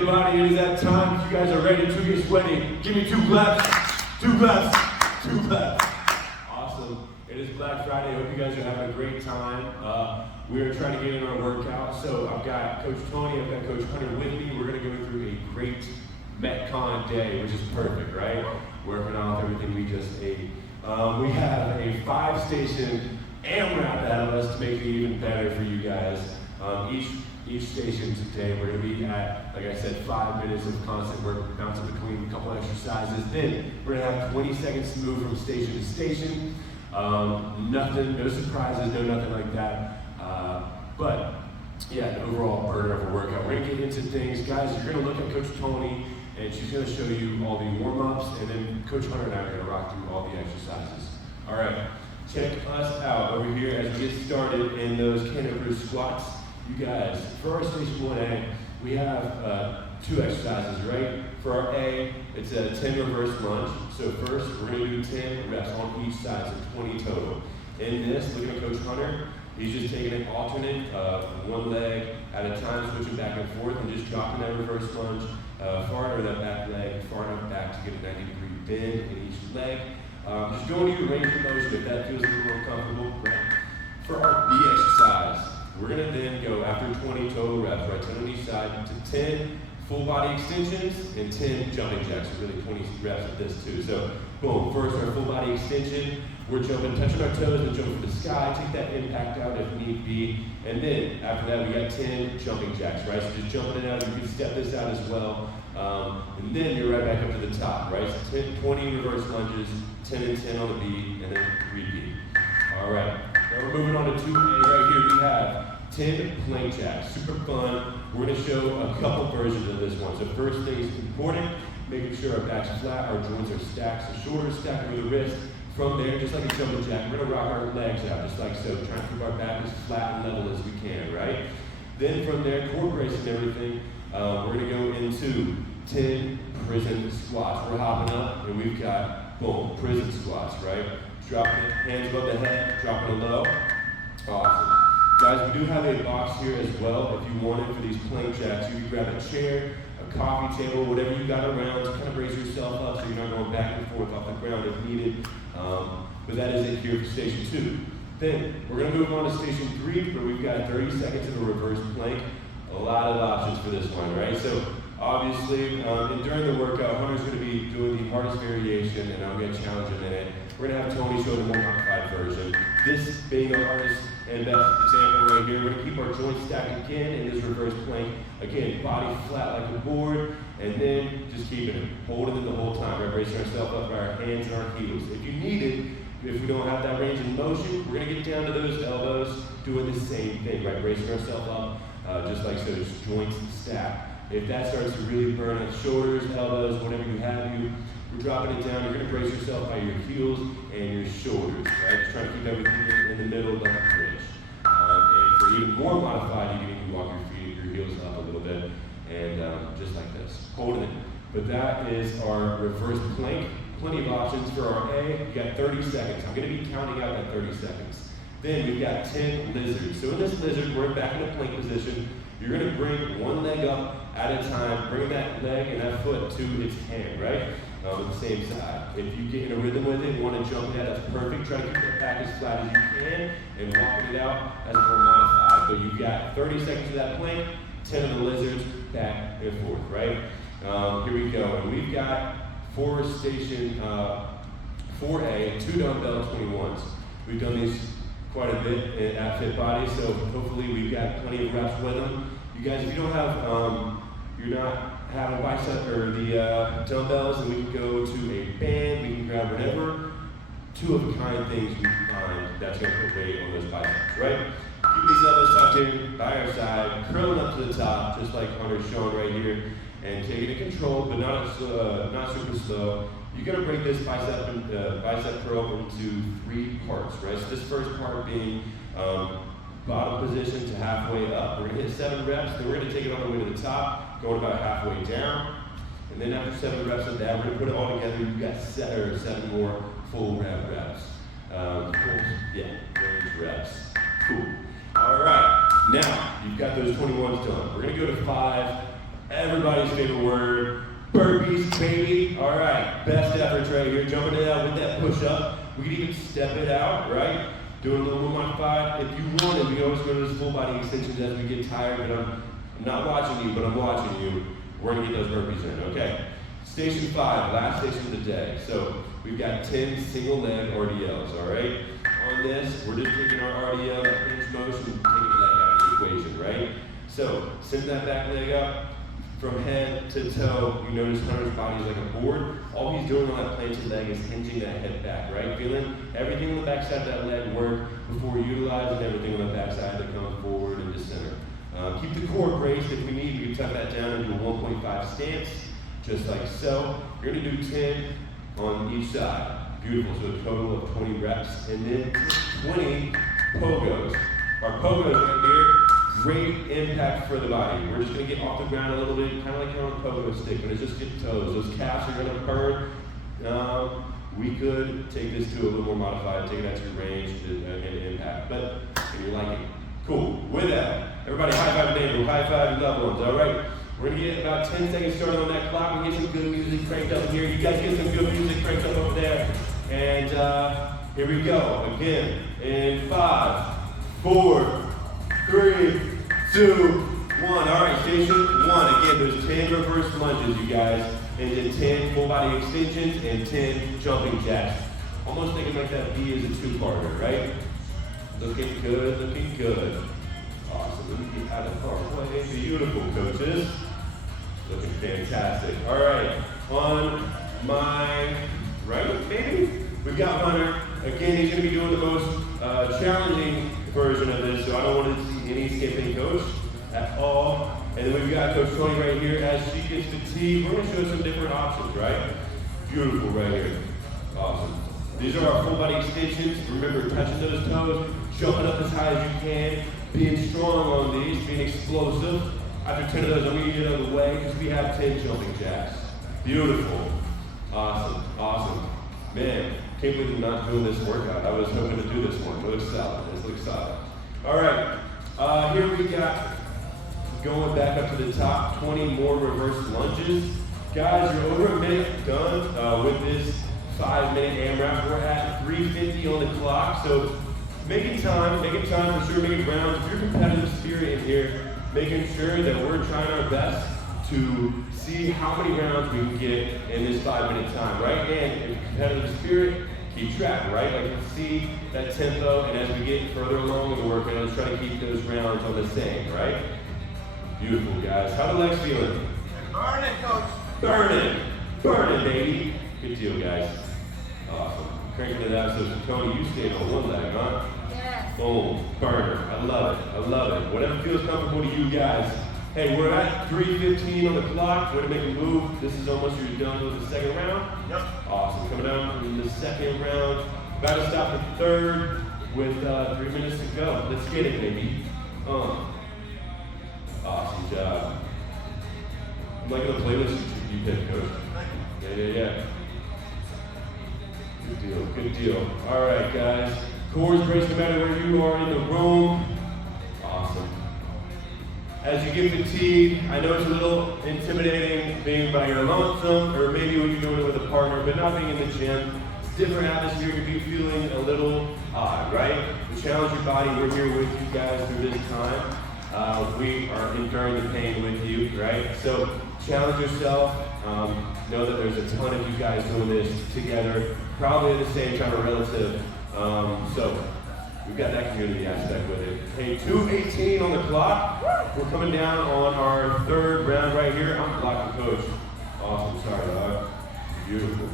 everybody, it is that time. If you guys are ready to get sweaty, give me 2 claps, 2 claps, 2 claps. Awesome. It is Black Friday. I hope you guys are having a great time. We are trying to get in our workout. So I've got Coach Tony, I've got Coach Hunter with me. We're going to go through a great Metcon day, which is perfect, right? Working off everything we just ate. We have a 5-station AMRAP out of us to make it even better for you guys. Each station today, we're going to be at, like I said, 5 minutes of constant work, bouncing between a couple exercises. Then we're going to have 20 seconds to move from station to station. Nothing, no surprises, no nothing like that. But yeah, an overall burner of a workout. We're going to get into things. Guys, you're going to look at Coach Tony, and she's going to show you all the warm-ups, and then Coach Hunter and I are going to rock through all the exercises. All right, check us out over here as we get started in those canopy squats. You guys, for our station 1A, we have 2 exercises, right? For our A, it's a 10 reverse lunge. So first, we're going to do 10 reps on each side, so 20 total. In this, look at Coach Hunter. He's just taking an alternate, one leg at a time, switching back and forth, and just dropping that reverse lunge far enough that back leg, far enough back to get a 90-degree bend in each leg. Just go into your range of motion if that feels a little more comfortable. Right? For our B exercise, we're going to then go after 20 total reps, right, 10 on each side, to 10 full body extensions and 10 jumping jacks, so really 20 reps of this too. So, boom, first our full body extension, we're jumping, touching our toes and jumping for the sky, take that impact out if need be. And then, after that, we got 10 jumping jacks, right? So just jumping it out, you can step this out as well. And then you're right back up to the top, right? So 20 reverse lunges, 10 and 10 on the B, and then repeat. All right, now we're moving on to 2A right here. We have 10 plank jacks, super fun. We're going to show a couple versions of this one. So first thing is important, making sure our back's flat, our joints are stacked, so shoulders stacked over the wrist. From there, just like a jumping jack, we're going to rock our legs out, just like so, trying to keep our back as flat and level as we can, right? Then from there, core brace and everything, we're going to go into 10 prison squats. We're hopping up, and we've got, boom, prison squats, right? Dropping it, hands above the head, dropping it low. Awesome. Guys, we do have a box here as well. If you want it for these plank jacks, you can grab a chair, a coffee table, whatever you got around to kind of brace yourself up so you're not going back and forth off the ground if needed. But that is it here for station 2. Then we're going to move on to station 3, where we've got 30 seconds of a reverse plank. A lot of options for this one, right? So obviously, and during the workout, Hunter's going to be doing the hardest variation, and I'm going to challenge him in it. We're going to have Tony show the more modified version. This being the hardest and best example right here, we're going to keep our joints stacked again in this reverse plank. Again, body flat like a board, and then just keeping it, holding it the whole time, right? Bracing ourselves up by our hands and our heels. If you need it, if we don't have that range of motion, we're going to get down to those elbows, doing the same thing, right? Bracing ourselves up, just like so, just joints stacked. If that starts to really burn up shoulders, elbows, whatever you have, we're dropping it down. You're going to brace yourself by your heels and your shoulders, right? Just trying to keep everything in the middle of the bridge. And for even more modified, you can even walk your heels up a little bit, and just like this, holding it. But that is our reverse plank. Plenty of options for our A. You got 30 seconds. I'm going to be counting out at 30 seconds. Then we've got 10 lizards. So in this lizard, we're back in a plank position. You're going to bring one leg up at a time, bring that leg and that foot to its hand, right? On the same side. If you get in a rhythm with it, you want to jump it out, that's perfect. Try to keep that back as flat as you can and walking it out as more modified. So you've got 30 seconds of that plank, 10 of the lizards, back and forth, right? Here we go. And we've got for station 4A, 2 dumbbell 21s. We've done these quite a bit at Fit Body, so hopefully we've got plenty of reps with them. You guys, if you don't have, you're not having bicep or the dumbbells, and we can go to a band, we can grab whatever 2-of-a-kind things we can find that's going to put weight on those biceps, right? Keep these elbows tucked in by our side, curling up to the top, just like Hunter's showing right here, and taking it controlled, but not super slow. You're going to break this bicep curl into 3 parts, right? So this first part being bottom position to halfway up. We're going to hit 7 reps, then we're going to take it all the way to the top, going about halfway down. And then after 7 reps of that, we're going to put it all together. You've got 7 more full reps. Range reps. Cool. All right. Now, you've got those 21s done. We're going to go to 5 Everybody's favorite word, burpees, baby. All right, best efforts right here. Jumping it out with that push-up. We can even step it out, right? Doing a little more modified. If you want it, we always go to those full body extensions as we get tired, but I'm not watching you, but I'm watching you. We're gonna get those burpees in, okay? Station 5, last station of the day. So we've got 10 single leg RDLs, all right? On this, we're just taking our RDL, that hinge motion, and taking the leg out of the equation, right? So send that back leg up from head to toe. You notice Hunter's body is like a board. All he's doing on that planted leg is hinging that head back, right? Feeling everything on the back side of that leg work before utilizing everything on the back side that comes forward and to center. Keep the core braced. If we need, we can tuck that down into a 1.5 stance, just like so. You're gonna do 10 on each side. Beautiful, so a total of 20 reps, and then 20 pogos. Our pogos right here, great impact for the body. We're just gonna get off the ground a little bit, kind of like you're on a pogo stick, but it's just get toes. Those calves are gonna burn. We could take this to a little more modified, take it out to your range and impact, but if you like it, cool. With that, everybody high five your neighbor, high five your loved ones, all right? We're gonna get about 10 seconds started on that clock. We get some good music cranked up here. You guys get some good music cranked up over there. And here we go. Again, in 5, 4, 3, 2, 1. All right, station 1. Again, there's 10 reverse lunges, you guys. And then 10 full body extensions and 10 jumping jacks. Almost thinking like that B is a two-parter, right? Looking good, looking good. Awesome. Let me get out of our way. Beautiful, coaches. Looking fantastic. All right, on my right, maybe? We've got Hunter. Again, he's going to be doing the most challenging version of this, so I don't want to see any skipping, coach, at all. And then we've got Coach Tony right here. As she gets fatigued, we're going to show some different options, right? Beautiful right here. Awesome. These are our full body extensions. Remember, touching those toes, jumping up as high as you can, being strong on these, being explosive. After 10 of those, I'm going to get out of the way because we have 10 jumping jacks. Beautiful. Awesome. Awesome. Man, can't believe I'm not doing this workout. I was hoping to do this one. It looks solid. This looks solid. All right. Here we got, going back up to the top, 20 more reverse lunges. Guys, you're over a minute done with this 5-minute AMRAP. We're at 3:50 on the clock, so making time for sure, making rounds. If you're competitive spirit in here, making sure that we're trying our best to see how many rounds we can get in this 5-minute time, right? And if you're competitive spirit, keep track, right? Like see that tempo, and as we get further along in the workout, let's try to keep those rounds on the same, right? Beautiful, guys. How the legs feeling? Burning, coach. Burning, baby. Good deal, guys. Awesome. Cranking it out. So Tony, you stayed on one leg, huh? Yes. Boom, burner. I love it. I love it. Whatever feels comfortable to you guys. Hey, we're at 3:15 on the clock. We're gonna make a move. This is almost you're done with the second round. Yep. Awesome. Coming down from the second round. About to stop the third with 3 minutes to go. Let's get it, baby. Awesome job. I'm liking the playlist you picked, Coach. Yeah. Good deal. All right, guys. Core's braced no matter where you are in the room. Awesome. As you get fatigued, I know it's a little intimidating being by your lonesome, or maybe when you're doing it with a partner, but not being in the gym. It's a different atmosphere. You can be feeling a little odd, right? To challenge your body, we're here with you guys through this time. We are enduring the pain with you, right? So challenge yourself. Know that there's a ton of you guys doing this together, probably at the same time, a relative. So we've got that community aspect with it. Hey, 2:18 on the clock. We're coming down on our third round right here. I'm blocking coach. Awesome, sorry, dog. Beautiful.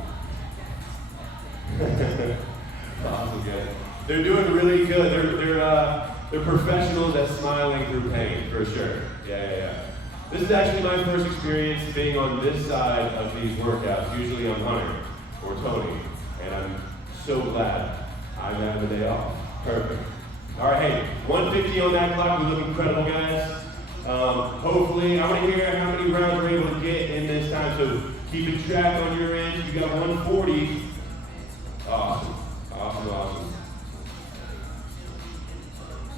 Awesome, guys. They're doing really good. They're professionals at smiling through pain, for sure. Yeah. This is actually my first experience being on this side of these workouts. Usually I'm Hunter or Tony, and I'm so glad I'm having the day off. Perfect. All right, hey, 150 on that clock. We look incredible, guys. Hopefully, I want to hear how many rounds we're able to get in this time. So keeping track on your end. You got 140. Awesome.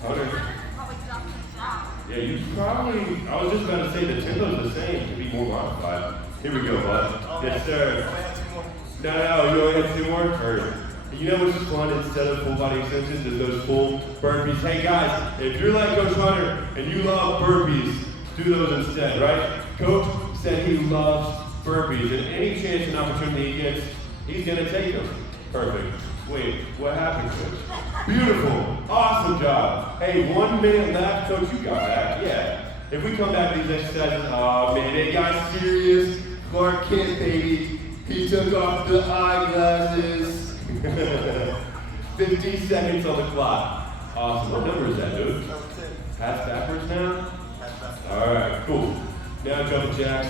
Hunter. Probably jumped the shot. Yeah, you probably, I was just about to say the tempo's the same. more modified. Here we go, bud. Yes, sir. No, you only have 2 more? Perfect. You know what's fun instead of full body extensions is those full burpees. Hey guys, if you're like Coach Hunter and you love burpees, do those instead, right? Coach said he loves burpees, and any chance and opportunity he gets, he's gonna take them. Perfect. Wait, what happened, Coach? Beautiful, awesome job. Hey, 1 minute left, Coach, you got that, yeah. If we come back to these exercises, oh man, they got serious. Clark Kent, baby, he took off the eyeglasses. 50 seconds on the clock. Awesome, what number is that, dude? Pass backwards now? All right, cool. Now jumping jacks.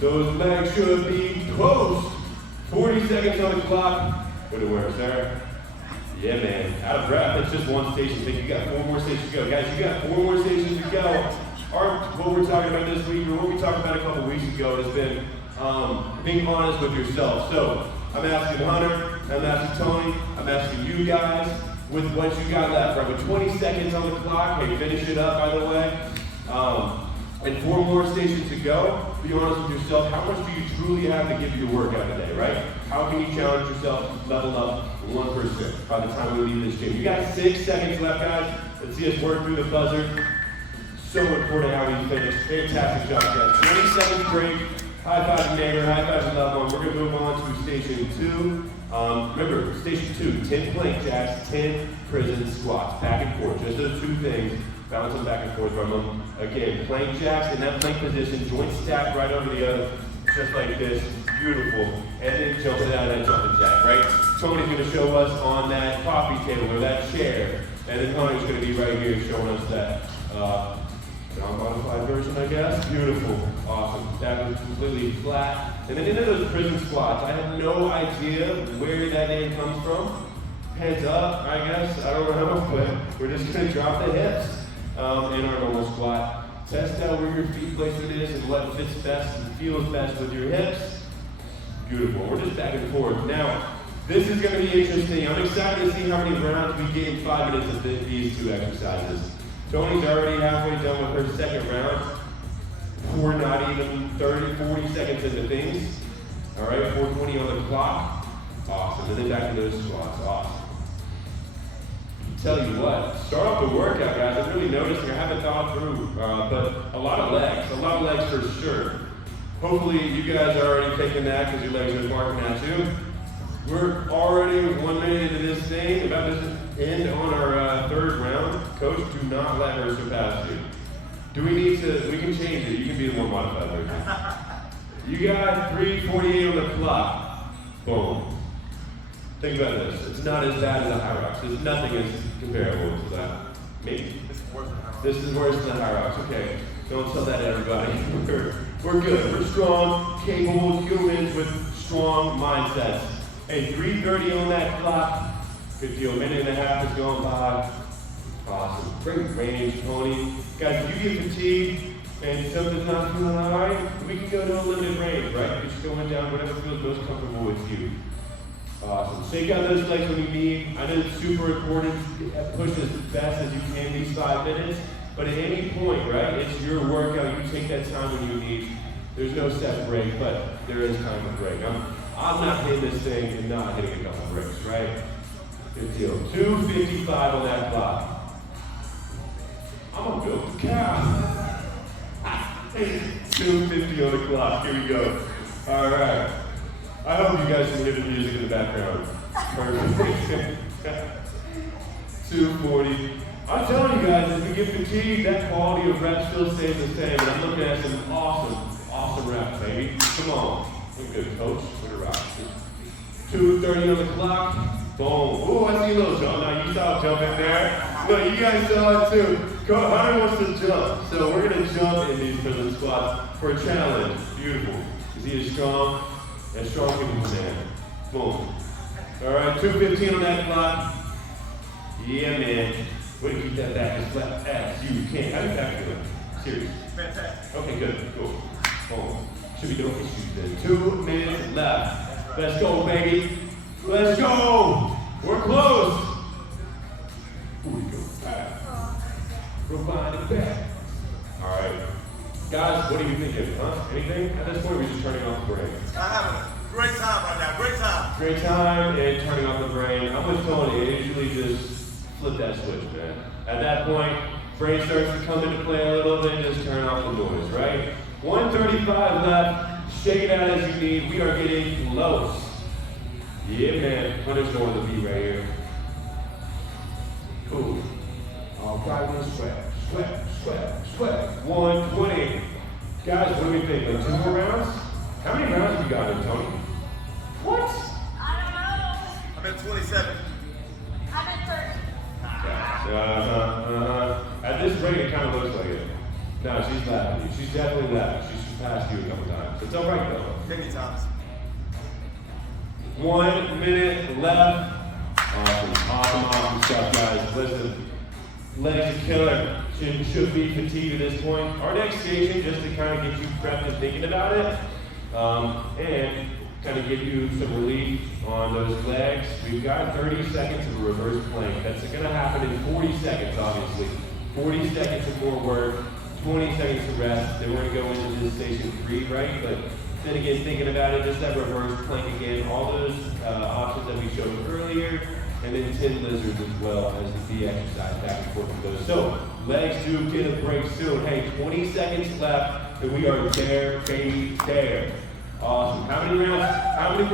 Those legs should be close. 40 seconds on the clock. Good work, sir. Yeah, man. Out of breath. That's just 1 station. I think you got 4 more stations to go. Guys, you got 4 more stations to go. What we're talking about this week, or what we talked about a couple weeks ago, has been being honest with yourself. So, I'm asking Hunter, I'm asking Tony, I'm asking you guys, with what you got left, right? With 20 seconds on the clock, hey, finish it up, by the way. And 4 more stations to go. Be honest with yourself. How much do you truly have to give your workout today, right? How can you challenge yourself, level up 1% by the time we leave this gym? You got 6 seconds left, guys. Let's see us work through the buzzer. So important how we finish. Fantastic job, guys. 20 seconds break. High five your neighbor, high five your loved one. We're gonna move on to station 2. Remember, station 2, 10 plank jacks, 10 prison squats, back and forth. Just those 2 things. Balance them back and forth from them. Again, plank jacks in that plank position, joint stacked right over the other, just like this. Beautiful. And then jump it out of that jumping jack, right? Tony's gonna show us on that coffee table or that chair. And then Hunter's gonna be right here showing us that non-modified version, I guess. Beautiful. Awesome. That was completely flat. And then into those prison squats. I have no idea where that name comes from. Heads up, I guess. I don't know, but we're just gonna drop the hips in our normal squat. Test out where your feet placement is and what fits best and feels best with your hips. Beautiful. We're just back and forth. Now, this is gonna be interesting. I'm excited to see how many rounds we get in 5 minutes of these 2 exercises. Tony's already halfway done with her second round. We're not even 30, 40 seconds into things. All right, 4:20 on the clock. Awesome, and then back to those squats, awesome. Tell you what, start off the workout, guys. I'm really noticing, I haven't thought through, but a lot of legs for sure. Hopefully you guys are already taking that because your legs are marking that too. We're already 1 minute into this thing, about to end on our 3rd round. Coach, do not let her surpass you. Do we need to, we can change it. You can be the more modified version. You got 3:48 on the clock. Boom. Think about this. It's not as bad as the high rocks. There's nothing as comparable to that. Maybe. This is worse than the high rocks. Okay. Don't tell that to everybody. We're good. We're strong, capable humans with strong mindsets. Hey, 3:30 on that clock. Good deal. 1.5 is going by. Awesome. Great range, Tony. Guys, if you get fatigued and something's not feeling all right, we can go to a limited range, right? Just going down whatever feels most comfortable with you. Awesome. Shake out those legs when you need. I know it's super important to push as fast as you can these 5 minutes, but at any point, right, it's your workout. You take that time when you need. There's no set break, but there is time to break. I'm not hitting this thing and not hitting a couple breaks, right? Good deal. 2:55 on that clock. I'm gonna build the cow. 2:50 on the clock. Here we go. All right. I hope you guys can hear the music in the background. Perfect. 2:40. I'm telling you guys, if we get fatigued, that quality of reps still stays the same. And I'm looking at some awesome reps, baby. Come on. Look good, coach. Look at rock. 2:30 on the clock. Boom. Ooh, I see a little jump. Now you saw a jump in there. No, you guys saw it too. Hunter wants to jump. So we're going to jump in these prison squats for a challenge. Beautiful. Is he as strong can you stand? Boom. All right, 2:15 on that clock. Yeah, man. Way to keep that back as flat as you can. How do you back do it? Serious. Fantastic. Okay, good. Cool. Boom. Should be no issues then. 2 minutes left. Let's go, baby. Let's go. We're close. Here we go. All right. Rewind it back. All right. Guys, what are you thinking? Huh? Anything at this point? Or are we just turning off the brain? I'm having a great time right now. Great time. Great time and turning off the brain. I'm with Tony. I usually just flip that switch, man. At that point, brain starts to come into play a little bit. Just turn off the noise, right? 135 left. Shake it out as you need. We are getting close. Yeah, man. Hunter's going to the beat right here. Cool. All right, let's sweat. 120. Guys, what do we think? Like 2 more rounds? How many rounds have you got in, Tony? What? I don't know. I'm at 27. I'm at 30. At this rate, it kind of looks like it. No, she's laughing at you. She's definitely laughing. She's surpassed you a couple times. It's all right, though. Many times. 1 minute left. Awesome stuff, guys. Listen, legs are killer. Should be fatigued at this point. Our next station, just to kind of get you prepped and thinking about it, and kind of give you some relief on those legs. We've got 30 seconds of a reverse plank. That's going to happen in 40 seconds, obviously. 40 seconds of more work, 20 seconds of rest. Then we're going to go into this station 3, right? But then again, thinking about it, just that reverse plank again, all those options that we showed earlier, and then 10 lizards as well as the D exercise back and forth with those. So, legs do get a break soon. Hey, 20 seconds left, and we are there, baby, there. Awesome. How many rounds? How many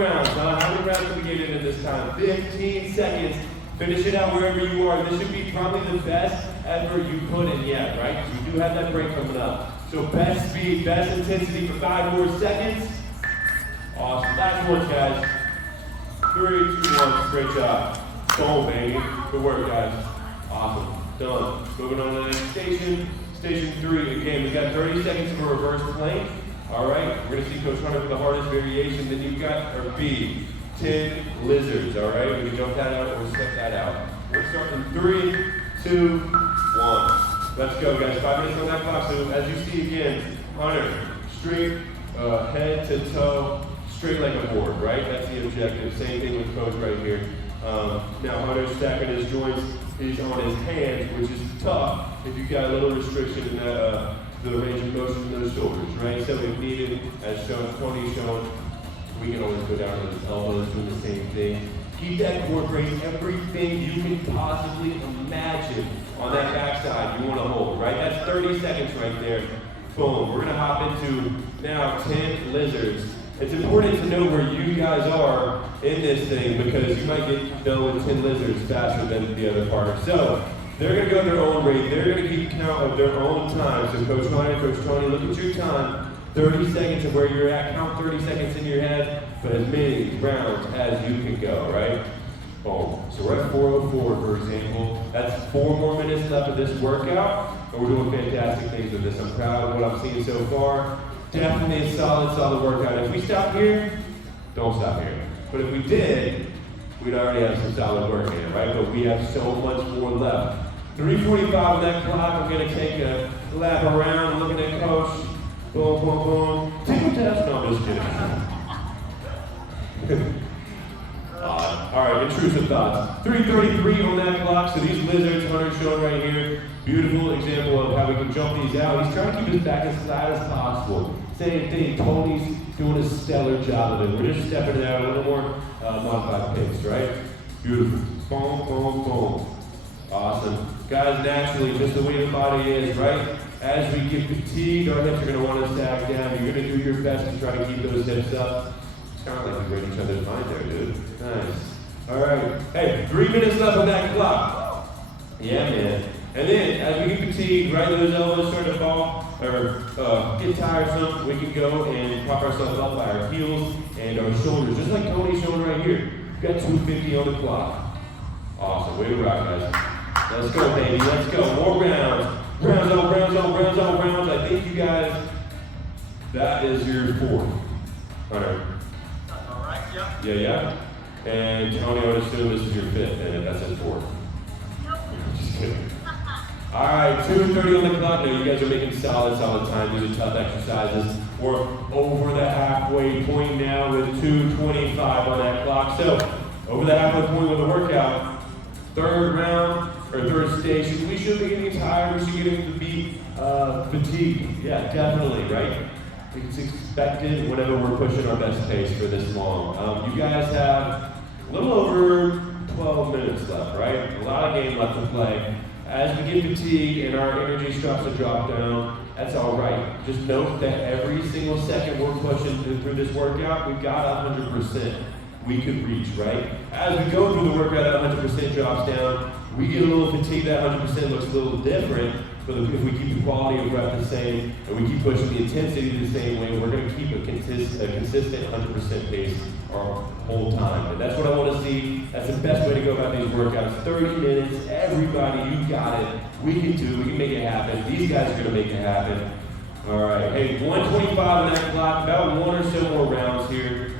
rounds can we get in this time? 15 seconds. Finish it out wherever you are. This should be probably the best effort you put in yet, right? Because we do have that break coming up. So best speed, best intensity for 5 more seconds. Awesome. Last one, guys. 3, 2, 1. Great job. Boom, baby. Good work, guys. Awesome. Done. Moving on to the next station. Station 3. Again, we got 30 seconds for a reverse plank. All right. We're going to see Coach Hunter for the hardest variation. Then you've got our B. 10 lizards. All right. We can jump that out or step that out. We're starting 3, 2, 1. Let's go, guys. 5 minutes on that clock. So as you see again, Hunter, straight head to toe, straight like a board, right? That's the objective. Same thing with Coach right here. Now Hunter's stacking his joints. He's on his hands, which is tough if you've got a little restriction in that, the range of motion in those shoulders, right? So if needed, as shown, Tony's shown, we can always go down to his elbows, doing the same thing. Keep that core brace, everything you can possibly imagine on that backside you want to hold, right? That's 30 seconds right there. Boom. We're going to hop into now 10 lizards. It's important to know where you guys are in this thing because you might get done with 10 lizards faster than the other partner. So they're going to go at their own rate. They're going to keep count of their own time. So Coach Ryan, Coach Tony, look at your time. 30 seconds of where you're at. Count 30 seconds in your head, but as many rounds as you can go, right? Boom. So we're at 4:04, for example. That's 4 more minutes left of this workout, and we're doing fantastic things with this. I'm proud of what I'm seeing so far. Definitely a solid workout. If we stop here, don't stop here. But if we did, we'd already have some solid work in it, right? But we have so much more left. 3:45 on that clock. I'm going to take a lap around, looking at Coach. Boom, boom, boom. Tickle test. No, I'm just kidding. All right, intrusive thoughts. 3:33 on that clock. So these lizards, Hunter's showing right here. Beautiful example of how we can jump these out. He's trying to keep his back as flat as possible. Same thing, Tony's doing a stellar job of it. We're just stepping it out a little more modified pace, right? Beautiful. Boom, boom, boom. Awesome. Guys, naturally, just the way the body is, right? As we get fatigued, our hips are going to want to sag down. You're going to do your best to try to keep those hips up. It's kind of like we read each other's mind there, dude. Nice. All right. Hey, 3 minutes left on that clock. Yeah, man. And then, as we get fatigued, right, those elbows start to fall, or get tiresome, we can go and prop ourselves up by our heels and our shoulders, just like Tony's showing right here. We've got 250 on the clock. Awesome. Way to rock, guys. Let's go, baby. Let's go. More rounds. Rounds on rounds on rounds on rounds. I think you guys, that is your 4th. Hunter. All right, yeah. Yeah. And Tony, I would assume this is your 5th, and that's his 4th. Nope. Just kidding. All right, 2:30 on the clock. Now you guys are making solid time. These are tough exercises. We're over the halfway point now with 2:25 on that clock. So over the halfway point with the workout, 3rd round or 3rd station. We should be getting tired. We should be Fatigue, yeah, definitely, right? It's expected whenever we're pushing our best pace for this long. You guys have a little over 12 minutes left, right? A lot of game left to play. As we get fatigued and our energy starts to drop down, that's all right. Just note that every single second we're pushing through this workout, we've got 100% we could reach, right? As we go through the workout, that 100% drops down. We get a little fatigued, that 100% looks a little different, but if we keep the quality of rep the same, and we keep pushing the intensity the same way, we're gonna keep a consistent 100% pace our whole time. And that's what I wanna see. That's the best way to go about these workouts. 30 minutes, everybody, you got it. We can do it, we can make it happen. These guys are gonna make it happen. All right, hey, 125 on that clock, about one or so more rounds here.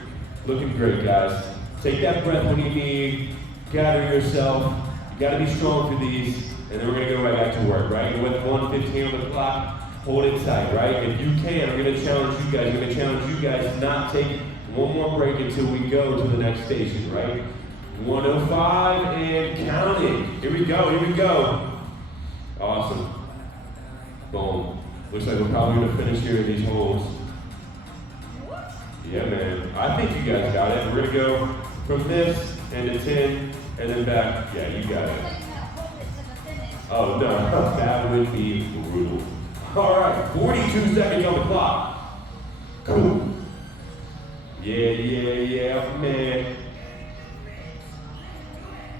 Looking great, guys. Take that breath when you need, gather yourself. You gotta be strong for these, and then we're gonna go right back to work, right? With 1:15 on the clock, hold it tight, right? If you can, I'm gonna challenge you guys to not take one more break until we go to the next station, right? 105 and counting. Here we go. Awesome. Boom. Looks like we're probably gonna finish here in these holds. Yeah, man. I think you guys got it. We're gonna go from this and to 10 and then back. Yeah, you got it. Oh no, that would be brutal. All right, 42 seconds on the clock. Cool. Yeah, man.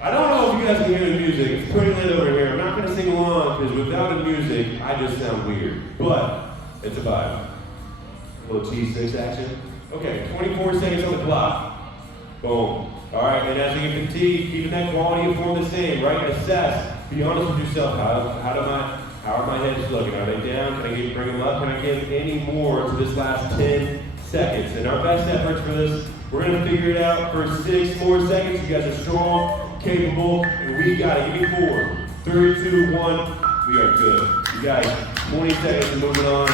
I don't know if you guys can hear the music. It's pretty lit over here. I'm not gonna sing along because without the music, I just sound weird. But it's a vibe. A little T6 action. Okay, 24 seconds on the clock. Boom. All right, and as you get fatigued, keeping that quality of form the same, right? Assess. Be honest with yourself. How are my hips looking? Are they down? Can I bring them up? Can I give any more to this last 10 seconds? And our best efforts for this, we're gonna figure it out for 6 more seconds. You guys are strong, capable, and we got it. Give me 4, 3, 2, 1. We are good. You guys, 20 seconds and moving on.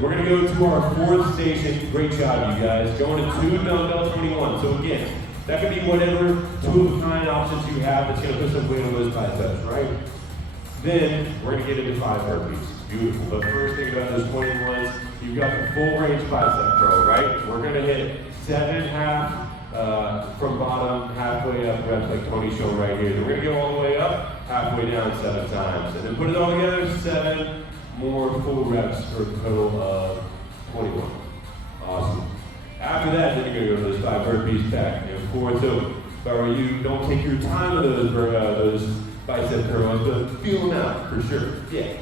We're gonna go to our 4th station. Great job, you guys. Going to 2 dumbbell 21. So again, that could be whatever 2-of-a-kind options you have that's gonna put some weight on those biceps, right? Then we're gonna get into 5 burpees. Beautiful. But first thing about those 21s, you've got the full range bicep curl, right? We're gonna hit 7 half from bottom, halfway up reps like Tony's showing right here. Then we're gonna go all the way up, halfway down 7 times. And then put it all together, 7 more full reps for a total of 21. Awesome. After that, then you're gonna go to those 5 burpees back and forth. So if I were you, don't take your time with those bicep curls, but feel them out for sure. Yeah.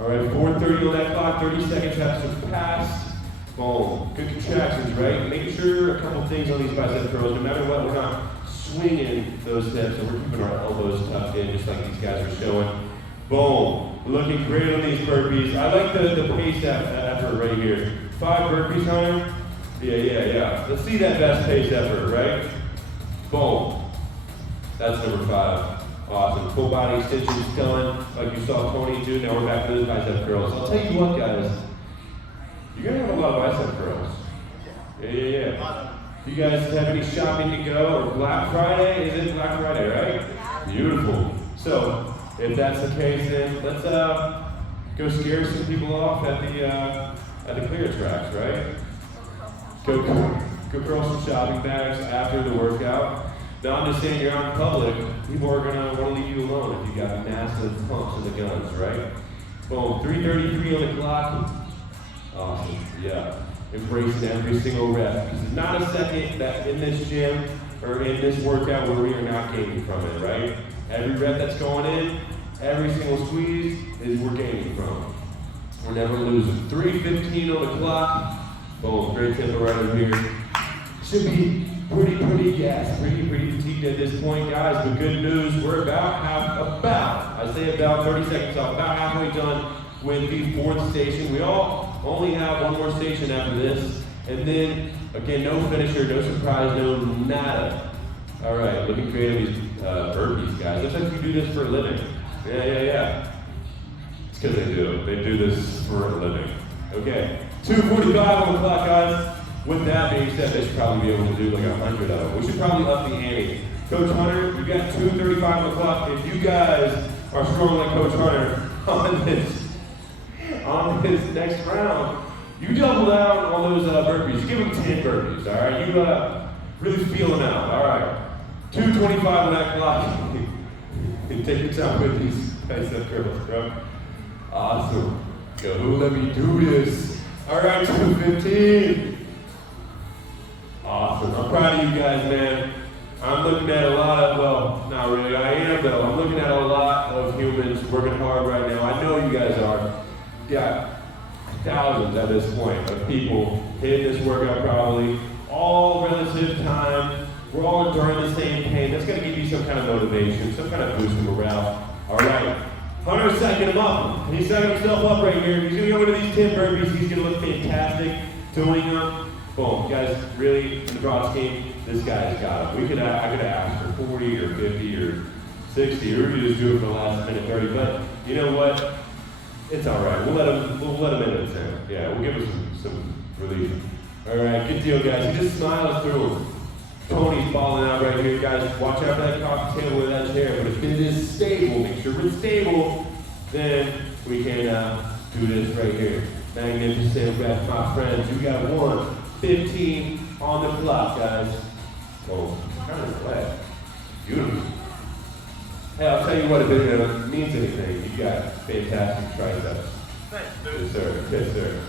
All right, 4:30 on that clock, 30 seconds have to pass. Boom. Good contractions, right? Make sure a couple things on these bicep curls, no matter what, we're not swinging those hips, and we're keeping our elbows tucked in, just like these guys are showing. Boom. Looking great on these burpees. I like the pace effort right here. 5 burpees, Hunter? Yeah. Let's see that best pace effort, right? Boom. That's number 5. Awesome. Full body extensions done, like you saw Tony do. Now we're back to those bicep curls. I'll tell you what, guys. You're gonna have a lot of bicep curls. Yeah. You guys have any shopping to go or Black Friday? Is it Black Friday, right? Beautiful. So, if that's the case, then let's go scare some people off at the clearance racks, right? Go curl some shopping bags after the workout. Now I'm just saying you're out in public, people are gonna want to leave you alone if you got massive pumps in the guns, right? Boom, 3:33 on the clock. Awesome, yeah. Embracing every single rep. Because there's not a second that in this gym or in this workout where we are not gaining from it, right? Every rep that's going in, every single squeeze is we're gaining from. We're never losing. 3:15 on the clock. Boom, great tempo right over here. Should be pretty gassed, pretty fatigued at this point, guys. But good news, we're I say about 30 seconds off, about halfway done with the 4th station. We all only have 1 more station after this. And then, again, no finisher, no surprise, no nada. All right, looking great on these burpees, guys. Looks like you do this for a living. Yeah. It's because they do. They do this for a living. Okay, 2:45 on the clock, guys. With that being said, they should probably be able to do like 100 of them. We should probably up the ante. Coach Hunter, you got 2:35 on the clock. If you guys are strong like Coach Hunter on this on this next round, you double down on those burpees. Give them 10 burpees, all right? You really feel them out, all right? 225 on that clock. Take your time with these bicep curls, bro. Awesome. Go, let me do this. All right, 215. Awesome. I'm proud of you guys, man. I'm looking at a lot of, well, not really, I am though. I'm looking at a lot of humans working hard right now. I know you guys are. Yeah, thousands at this point of people hitting this workout probably, all relative time. We're all enduring the same pain. That's gonna give you some kind of motivation, some kind of boost of morale. All right, Hunter's second him up. He's second himself up right here. He's gonna go into these 10 burpees. He's gonna look fantastic doing them. Boom, guys, really, in the broad scheme, this guy's got it. I could have asked for 40 or 50 or 60, or we could just do it for the last minute 30, but you know what? It's all right. We'll let him in at 10. Yeah, we'll give him some relief. All right, good deal, guys. He just smiles through him. Tony's balling out right here, guys. Watch out for that coffee table with that chair, but if it is stable, make sure it's stable, then we can do this right here. Magnificent rep, my friends. We got 1:15 on the clock, guys. Oh, kind of glad. Beautiful. Hey, I'll tell you what, if it means anything, you got fantastic triceps. Thanks, Yes, dude. sir. Yes, sir.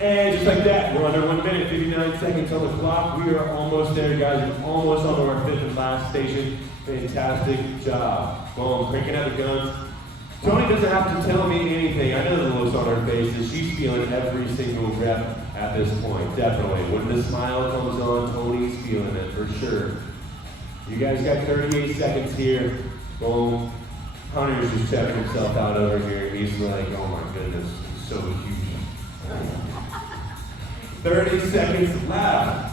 And just like that, we're under 1 minute, 59 seconds on the clock. We are almost there, guys. We're almost on to our 5th and last station. Fantastic job. Boom, cranking out the guns. Tony doesn't have to tell me anything. I know the looks on her faces. She's feeling every single rep at this point, definitely. When the smile comes on, Tony's feeling it for sure. You guys got 38 seconds here. Boom. Hunter's just checking himself out over here. He's like, oh my goodness, it's so huge. 30 seconds left.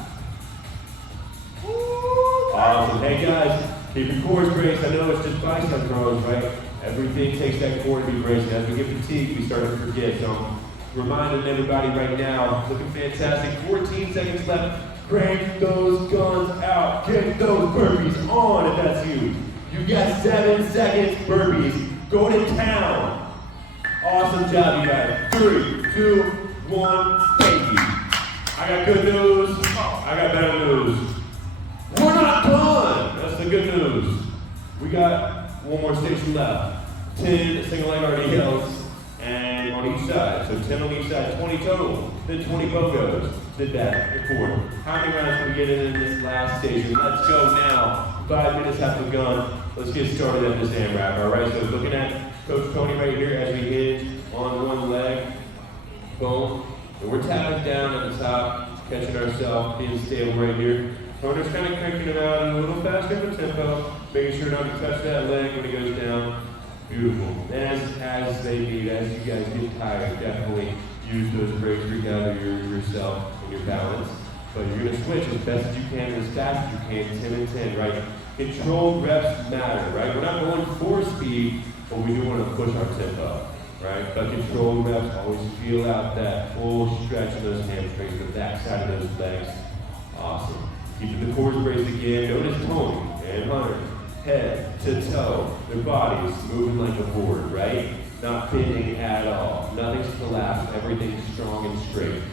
Awesome. Hey guys, keep your cores braced. I know it's just bicep curls, right? Everything takes that core to be braced. As we get fatigued, we start to forget. So I'm reminding everybody right now, looking fantastic. 14 seconds left. Crank those guns out. Get those burpees on if that's you. You got 7 seconds burpees. Go to town. Awesome job, you guys. 3, 2, 1, thank you. I got good news. I got better news. We're not done. That's the good news. We got one more station left. 10 single leg RDLs and on each side. So 10 on each side, 20 total. Then 20 BOGOs. Did that in 4. How many rounds can we get in this last station? Let's go now. 5 minutes have begun. Let's get started at this AMRAP. All right, so looking at Coach Tony right here as we hinge on one leg. Boom. And we're tapping down at the top, catching ourselves, being stable right here. Hunter's kind of cranking it out a little faster of a tempo, making sure not to touch that leg when it goes down. Beautiful. As they need, as you guys get tired, definitely use those breaks to regather yourself and your balance. But you're going to switch as best as you can, as fast as you can, 10 and 10, right? Controlled reps matter, right? We're not going for speed, but we do want to push our tempo. Right? But controlled reps, always feel out that full stretch of those hamstrings, the back side of those legs. Awesome. Keeping the cores braced again. Notice Tony and Hunter, head to toe, their bodies moving like a board, right? Not bending at all. Nothing's collapsed. Everything's strong and straight.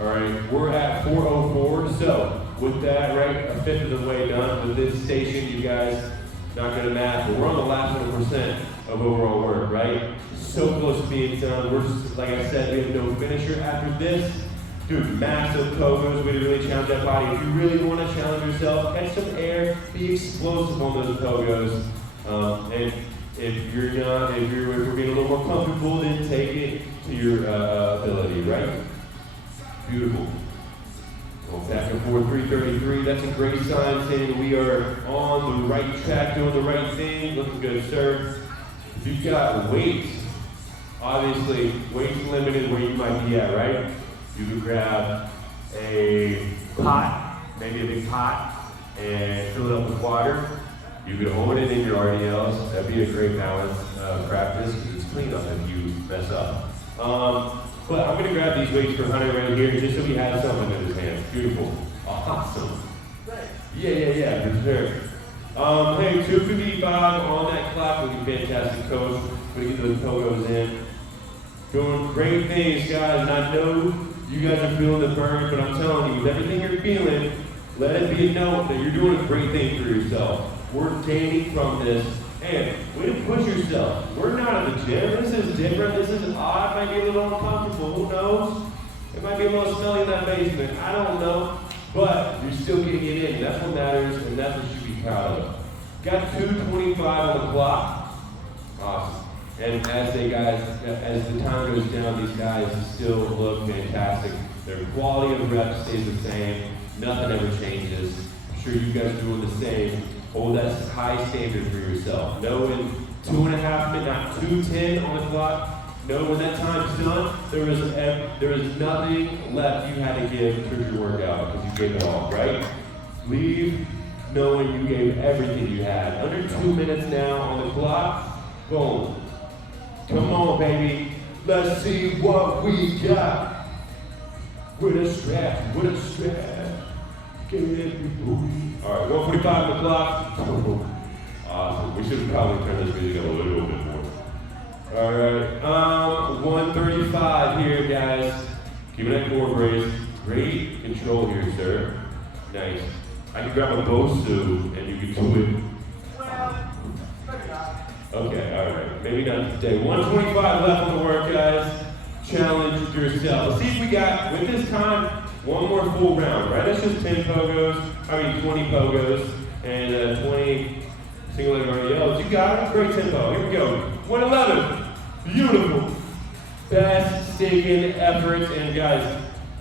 All right, we're at 4:04. So with that, right, a fifth of the way done with this station, you guys. Not gonna math, but we're on the last 1% of overall work, right? So close to being done. We're just, like I said, we have no finisher after this. Dude, massive pogos, way to really challenge that body. If you really want to challenge yourself, catch some air, be explosive on those pogos. And if we're getting a little more comfortable, then take it to your ability, right? Beautiful. Well, back and forth, 333. That's a great sign saying we are on the right track, doing the right thing. Looking good, sir. If you've got weight, obviously weight's limited where you might be at, right? You could grab a pot, maybe a big pot, and fill it up with water. You could hold it in your RDLs. That'd be a great balance practice because it's clean up if you mess up. But I'm gonna grab these weights for Hunter right here just so he has something in his hands. Beautiful. Awesome. Yeah, for sure. Hey, 255 on that clock would be fantastic, coach. We get those pogos in. Doing great things, guys, and I know you guys are feeling the burn, but I'm telling you, with everything you're feeling, let it be a note that you're doing a great thing for yourself. We're gaining from this, and way to push yourself. We're not at the gym. This is different. This is odd. Might be a little uncomfortable. Who knows? It might be a little smelly in that basement. I don't know. But you're still getting it in. That's what matters, and that's what you should be proud of. Got 2:25 on the clock. Awesome. And as the time goes down, these guys still look fantastic. Their quality of reps stays the same. Nothing ever changes. I'm sure you guys are doing the same. Hold that high standard for yourself. Know in 2.5 minutes, not 2:10 on the clock. Know when that time's done, there is nothing left you had to give towards your workout because you gave it all, right? Leave knowing you gave everything you had. Under 2 minutes now on the clock. Boom. Come on, baby. Let's see what we got. With a strap, with a strap. Get it, booty. All right, 1:45 on the clock. Awesome. We should probably turn this music up a little bit more. All right, 1:35 here, guys. Keeping that core brace. Great control here, sir. Nice. I can grab a Bosu and you can do it. Okay, all right. Maybe not today. 1:25 left on the work, guys. Challenge yourself. Let's see if we got, with this time, one more full round, right? That's just 20 pogos, and 20 single leg RDLs. You got it? Great tempo. Here we go. 111. Beautiful. Best stinking efforts. And guys,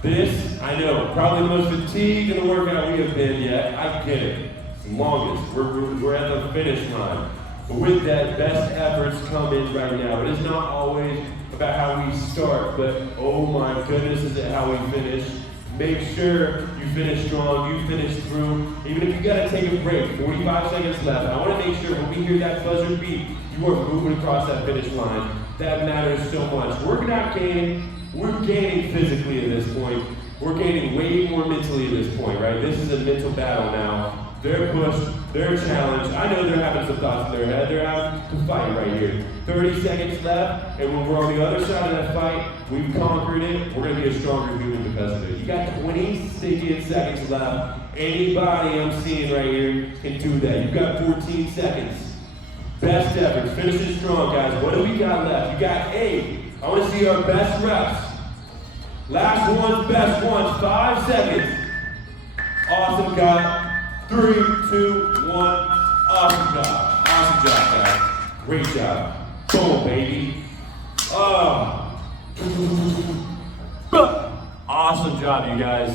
this, I know, probably the most fatigued in the workout we have been yet. I get it. It's the longest. We're at the finish line. But with that, best efforts come in right now. It is not always about how we start, but oh my goodness, is it how we finish. Make sure you finish strong, you finish through. Even if you gotta take a break, 45 seconds left. I wanna make sure when we hear that buzzer beat, you are moving across that finish line. That matters so much. We're not gaining, we're gaining physically at this point. We're gaining way more mentally at this point, right? This is a mental battle now. They're pushed, they're challenged. I know they're having some thoughts in their head. They're having to fight right here. 30 seconds left, and when we're on the other side of that fight, we've conquered it. We're gonna be a stronger human because of it. You got 20 seconds left. Anybody I'm seeing right here can do that. You've got 14 seconds. Best efforts, finish it strong, guys. What do we got left? You got 8. I wanna see our best reps. Last ones, best ones, 5 seconds. Awesome, guys. 3, 2, 1. Awesome job. Awesome job, guys. Great job. Boom, baby. Awesome job, you guys.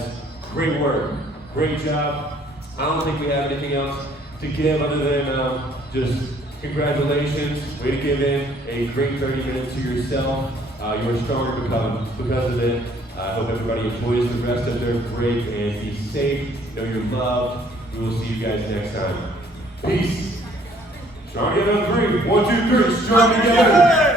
Great work. Great job. I don't think we have anything else to give other than just congratulations. Way to give in a great 30 minutes to yourself. You're stronger because of it. I hope everybody enjoys the rest of their break and be safe. Know you're loved. We will see you guys next time. Peace. Strong together on 3. 1, 2, 3. Strong together.